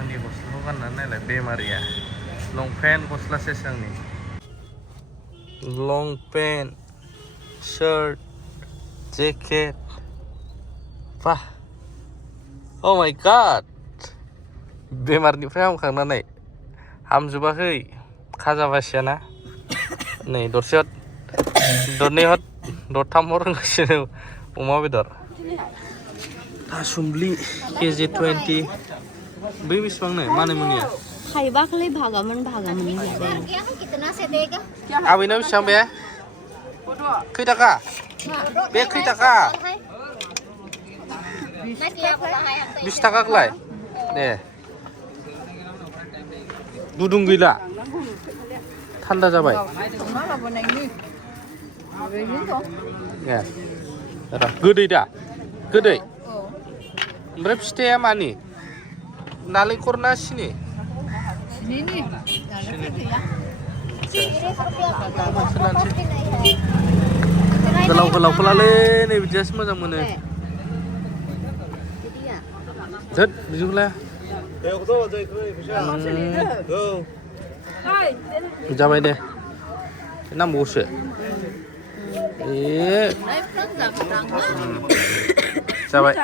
आंनि गस्लाखौ गाननानै नायलाय बेमारिया लंपेन्ट गस्ला सेस आंनि लंपेन्ट shirt jacket Wah, oh my god, बेमारनिफ्राय हामखांनानै हामजोबाखै खाजा बासियाना नै दरसेयाव दरनैयाव दरथामाव रोंगासिनो अमा बेदर थासुमब्लि केजि 20 बै बेसेबांनो माने मुनिया खायबाखलै भागामोन आबैना बेसेबां बे खै थाखा बे खै थाखा 20 थाखाखौलाय दे गुदुं गैला थान्दा जाबाय गोदै दा गोदै ओमफ्राय फिथाइया मानि नालेंखर ना सिनि गोलाव गोलावखौलालै नै बिदियासो मोजां मोनो Zet, bijou lah. Jabai deh. Enam bose. Jabai.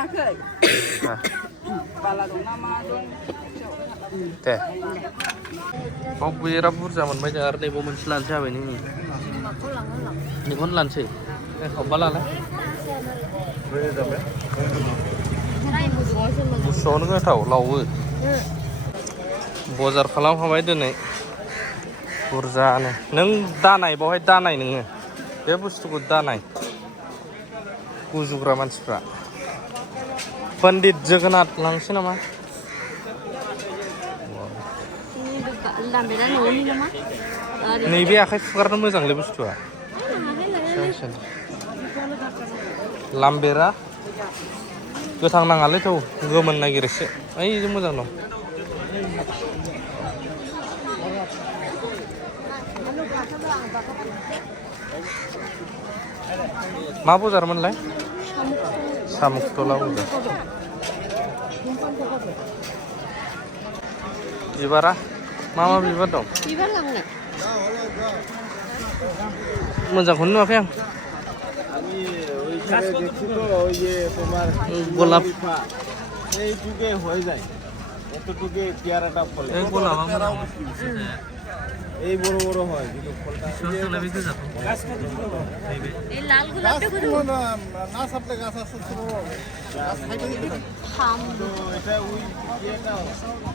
Teh. Kau punya rapur zaman baca arti bau mencelan siapa ini? Ini pun lansir. Kau bala lah. गुसुआवनो गोथाव लावो बजार खालामखाबाय दिनै बुरजानो नों दानाय बावहाय दानाय नोङो बे बुस्थुखौ दानाय गुजुग्रा मानसिफ्रा पन्डित जोगोनाथ लांसै नामा नैबे आखाइ फुगारनो मोजांलै बुस्थुआ लाम्बेरा गोथां नाङालै थौ गोमोन नागिरोसो ओइजों मोजां दं मा बजारमोनलाय सामुक्तला बजार बिबारा मा बिबार दं बिबार लांनो मोजांखौनो नुवाखै आं গোলাপ এই যুগে হয়ে যায় এতটুকু পেয়ারাটা ফলে এই গোলাপ এই বড় বড় হয় কিন্তু ফলটা চলে বেশি যাবে এই লাল গোলাপটা কত না না সাপলে গাছ আছে ছোট গাছ থাকে থাম এটা ওই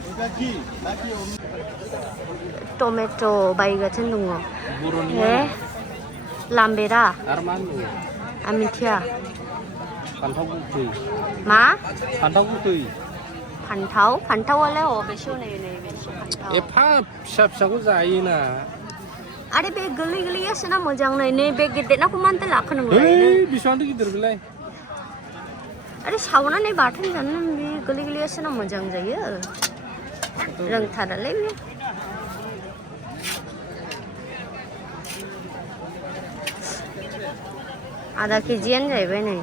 এটা কি নাকি टमेट' बायगासिनो दङ हे लाम्बेरा आरो मा आमिथिया फान्थाव गोखै मा फान्थाव गोखै फान्थावालाय बेसे नै बेसे फान्थाव एफा फिसा फिसाखौ जायोना आरे बे गोरलै गोरलैयासो ना मोजां नै बे गेदेरनाखौ मानोथो लाखो नोंलाय बेसेबांथो गिदिर बेलाय आरे सावनानै बाथोन जानो बे गोरलै गोरलैयासो ना मोजां जायो रोंथारालै बे आधा केजियानो जाहैबाय नै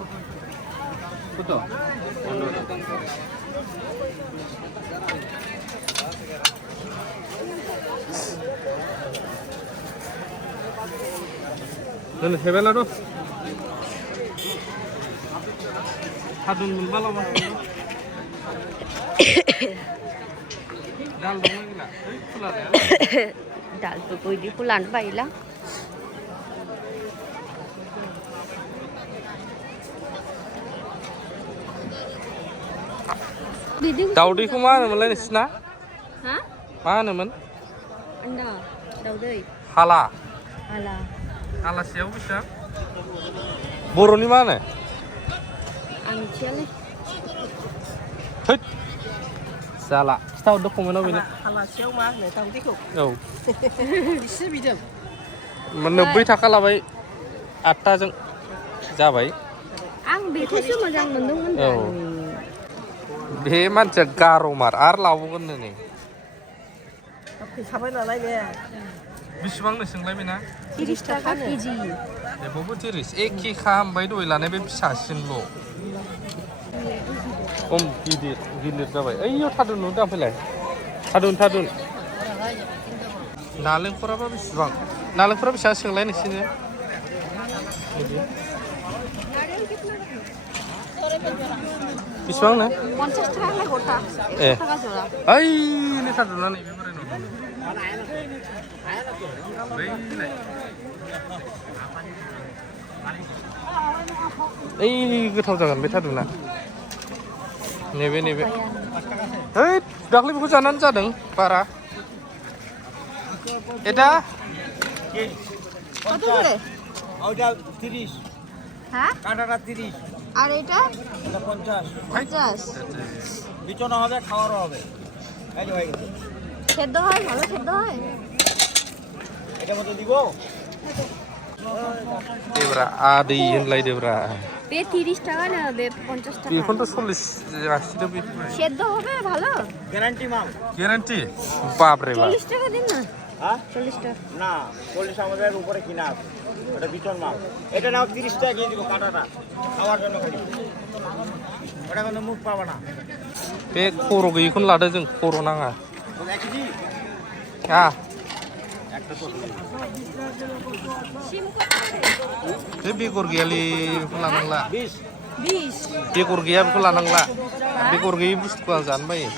दोन हेबेला र' थादुन मोनबा लावा दाल दंना गैला ओइ फुला दालफोरखौ बिदिखौ लानो बायोलां दाउदैखौ मा होनोमोनलाय नोंसिना मा होनोमोन दाउदै हाला हाला हालासेयाव बेसेबां बर'नि मा होनो आं मिथियालै थैद जाला खिथाहरदो कमेन्टआव बेनो हालासेयाव मा होनो दाउदैखौ औ बिसो बिदों 90 थाखा लाबाय 8थाजों जाबाय आं बेखौसो मोजां मोनदोंमोन औ बे मानसिया गारमार आरो लाबावगोन नै फैखाबाय नालाय बे बेसेबांनो सोंलाय बेना 30 थाखा केजि बेखौबो 30 एखे खालामबाय दहाय लानाय बे फिसासिनल' खम गिदिर जाबाय ओइयाव थादों नुदों फैलाय थादुन नालेंखराबा बेसेबां नालेंखरा बेसेबां सोंलाय नोंसिनि बेसेबां नो 50 थाखा गथा ए 100 थाखा जरा ओइ नै थादुना नैबे बोराय बैलाय ओइ गोथाव जागोन बे थादुना नैबे ओइ दाख्लै बेखौ जानानै जादों बारा এটা কত করে ওটা 30 হ্যাঁ কাঁটাটা 30 আর এটা এটা 50 50 বিচনা হবে খাওয়ারও হবে এই যে হয়ে গেছে সেদ্ধ হয় ভালো সেদ্ধ হয় এটা মতো দিব देब्रा आदै होनलायदोब्रा বে 30 টাকা না বে 50 টাকা बेखौनोथ' 40 80 बे সেদ্ধ হবে ভালো গ্যারান্টি মাল গ্যারান্টি বাপরে বাপ 40 টাকা দিন না হ্যাঁ 40 টাকা না 40 আমাদের উপরে কিনা আছে এটা বিচন মাল এটা নাও 30 টাকা দিয়ে দিব কাঁটাটা খাওয়ার জন্য খালি ওটা কিন্তু মুখ পাবা না बे खर' गैयिखौनो लादो जों खर' नाङा ওটা কেজি একটা তো बे बेगर गैयालै बेखौ लानांला 20 बेगर गैया बेखौ लानांला बेगर गैयि बुस्थुखौ आं जानो बायो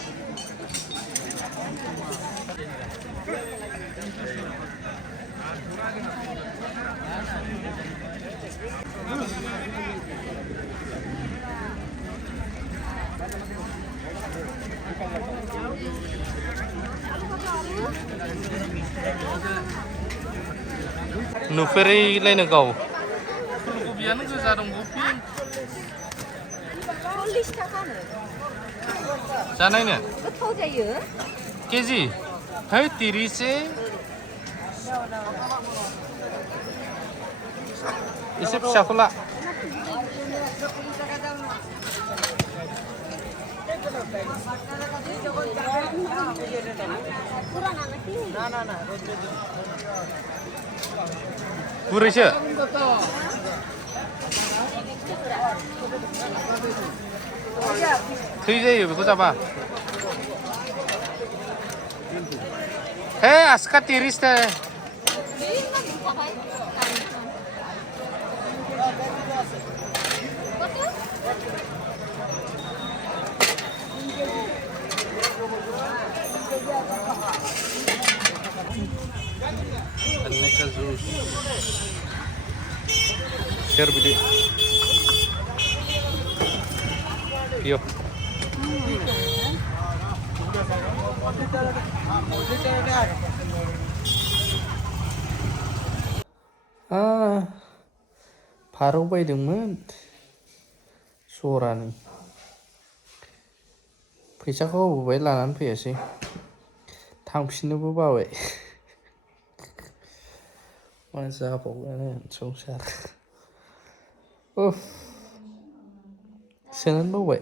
नुफेरैलायनो गाव फुलकबियानो गोजा दंबावो फिन 40 টাকাनो जानायनो गोथाव जायो केजि है 30 एसे फिसाखौ ला गुरैसो थै जायो बेखौ जाबा हे आसिखा 30 deh aneka jus share bidi yo फारौ बायदोंमोन जरानै फैसाखौ होबोबाय लानानै फैयासै थांफिननोबो बाबाय मा जाबावगोन संसार सोनानै बावबाय